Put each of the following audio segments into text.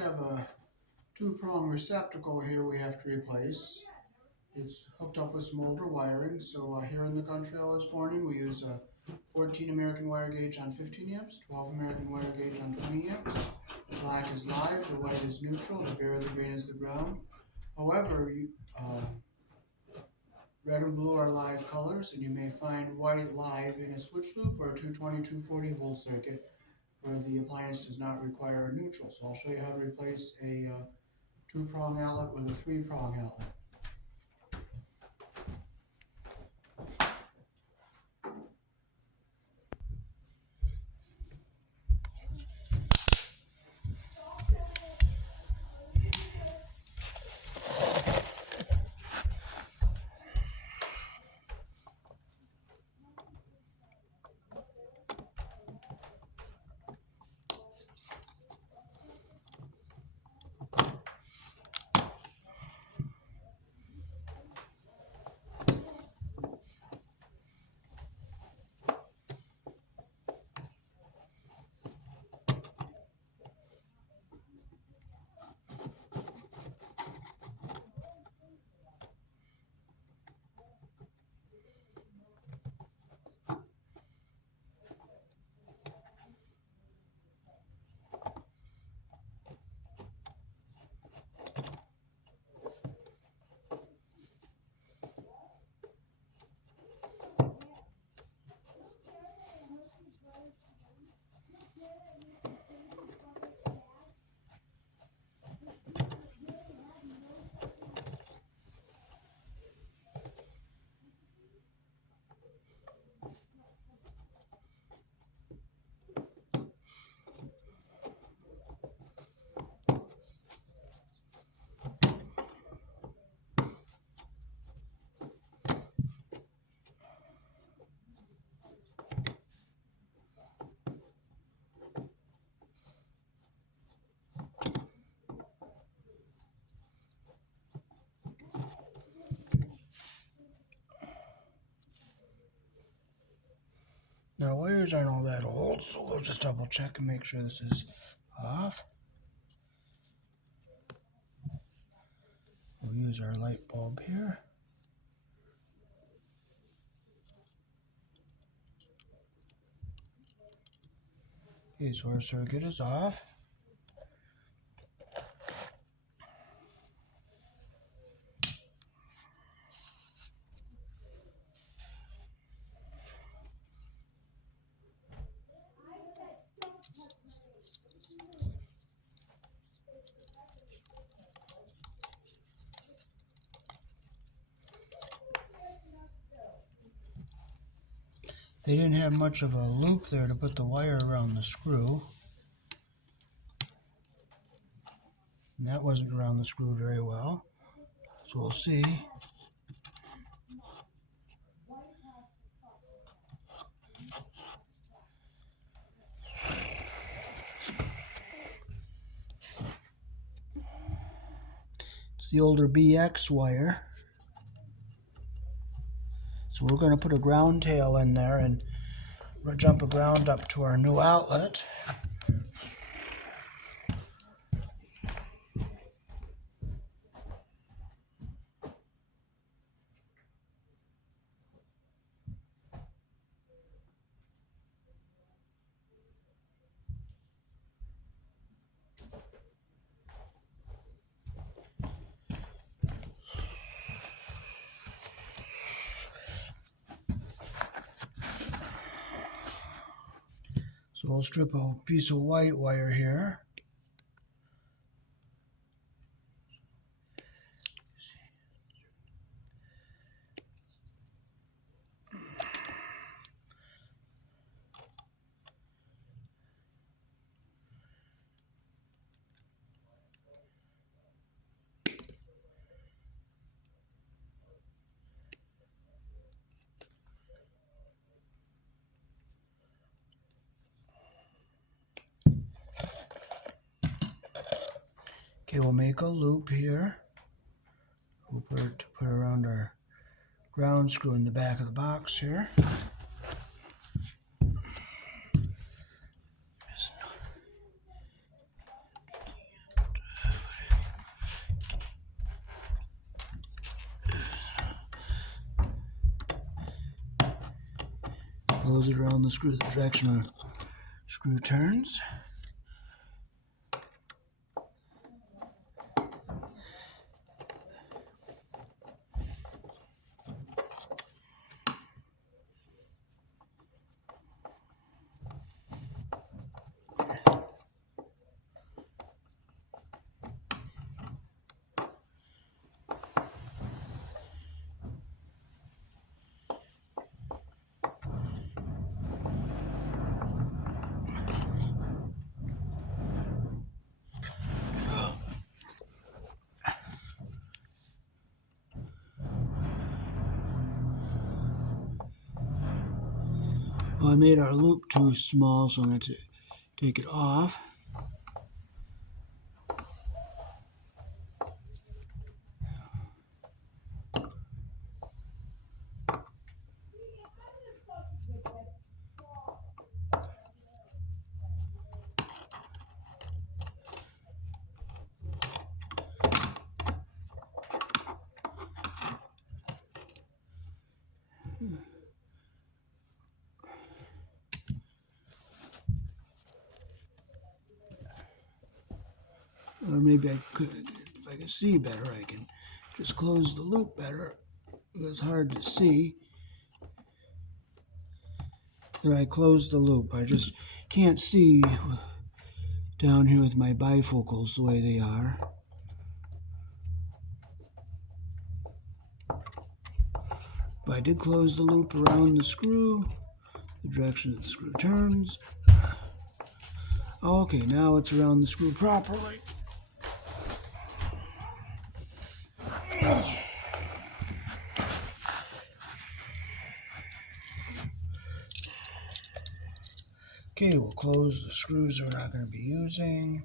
have a two-prong receptacle here we have to replace. It's hooked up with some older wiring. So here in the country I was born in, we use a 14 American wire gauge on 15 amps, 12 American wire gauge on 20 amps. The black is live, the white is neutral, the bare the green is the ground. However, red and blue are live colors, and you may find white live in a switch loop or a 220-240 volt circuit where the appliance does not require a neutral. So I'll show you how to replace a two-prong outlet with a three-prong outlet. Now wires aren't all that old, so we'll just double check and make sure this is off. We'll use our light bulb here. Okay, so our circuit is off. They didn't have much of a loop there to put the wire around the screw. And that wasn't around the screw very well. So we'll see. It's the older BX wire. So we're going to put a ground tail in there and jump a ground up to our new outlet. So we'll strip a piece of white wire here. Okay, we'll make a loop here. We'll put around our ground screw in the back of the box here. Close it around the screw, the direction our screw turns. Well, I made our loop too small, so I'm going to take it off. Or maybe I could, if I can see better, I can just close the loop better. It's hard to see. There, I closed the loop. I just can't see down here with my bifocals the way they are. But I did close the loop around the screw, the direction that the screw turns. Okay, now it's around the screw properly. Okay, we'll close the screws we're not going to be using.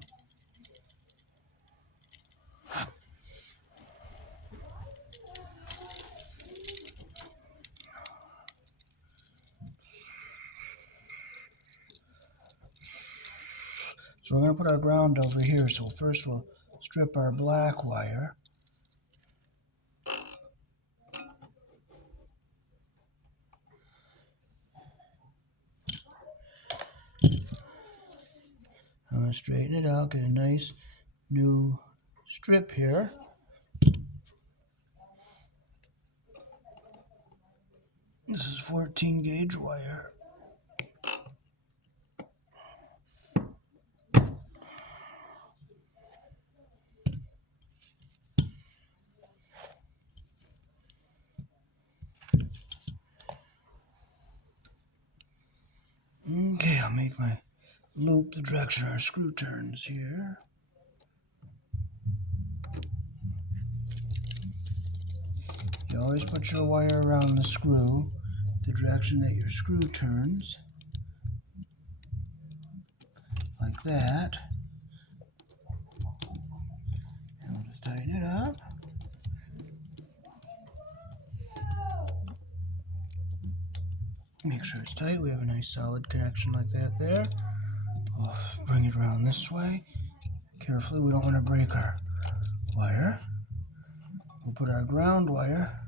So we're going to put our ground over here. So first we'll strip our black wire. I'm going to straighten it out, get a nice new strip here. This is 14 gauge wire. Okay, I'll make my loop the direction our screw turns here. You always put your wire around the screw, the direction that your screw turns, like that. And we'll just tighten it up. Make sure it's tight. We have a nice solid connection like that there. We'll bring it around this way. Carefully, we don't want to break our wire. We'll put our ground wire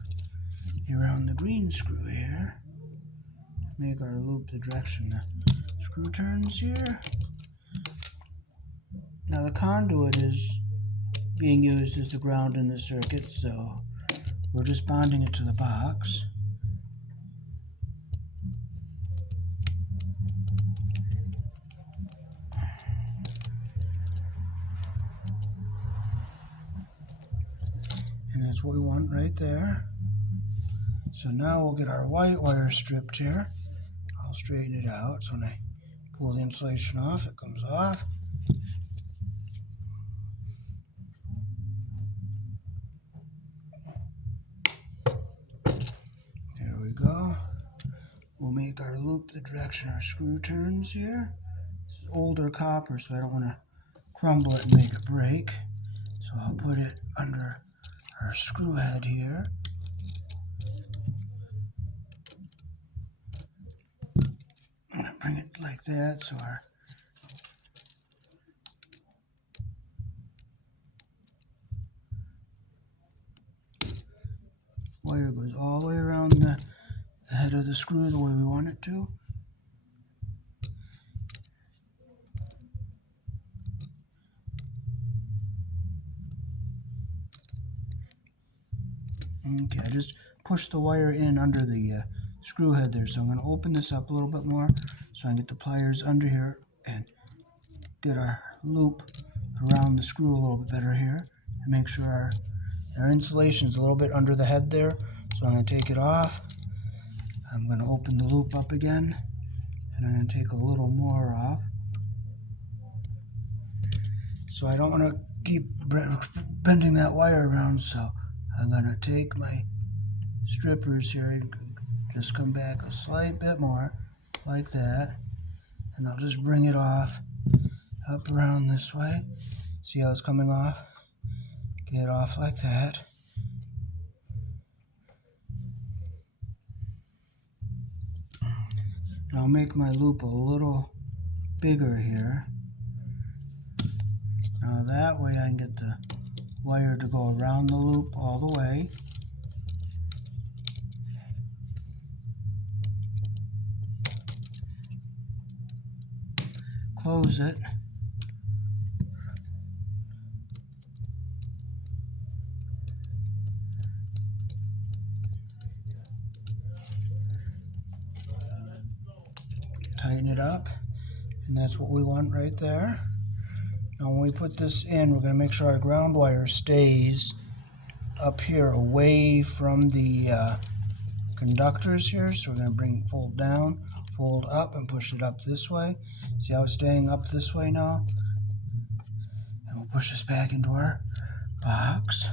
around the green screw here. Make our loop the direction the screw turns here. Now the conduit is being used as the ground in the circuit, so we're just bonding it to the box. And that's what we want right there. So now we'll get our white wire stripped here. I'll straighten it out. So when I pull the insulation off, it comes off. There we go. We'll make our loop the direction our screw turns here. This is older copper, so I don't want to crumble it and make it break. So I'll put it under our screw head here. I'm going to bring it like that so our wire goes all the way around the head of the screw the way we want it to. Okay, I just push the wire in under the screw head there. So I'm going to open this up a little bit more so I can get the pliers under here and get our loop around the screw a little bit better here and make sure our insulation is a little bit under the head there. So I'm going to take it off. I'm going to open the loop up again and I'm going to take a little more off. So I don't want to keep bending that wire around, so I'm going to take my strippers here and just come back a slight bit more like that, and I'll just bring it off up around this way. See how it's coming off? Get it off like that. And I'll make my loop a little bigger here. Now that way I can get the wire to go around the loop all the way. Close it. Tighten it up, and that's what we want right there. Now when we put this in, we're going to make sure our ground wire stays up here away from the conductors here. So we're going to fold down, fold up, and push it up this way. See how it's staying up this way now? And we'll push this back into our box.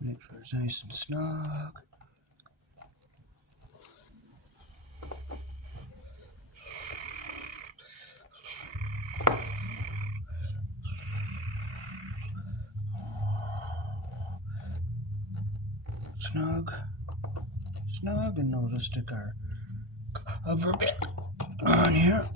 Make sure it's nice and snug. Snug, snug, and now we'll just stick our cover bit on here.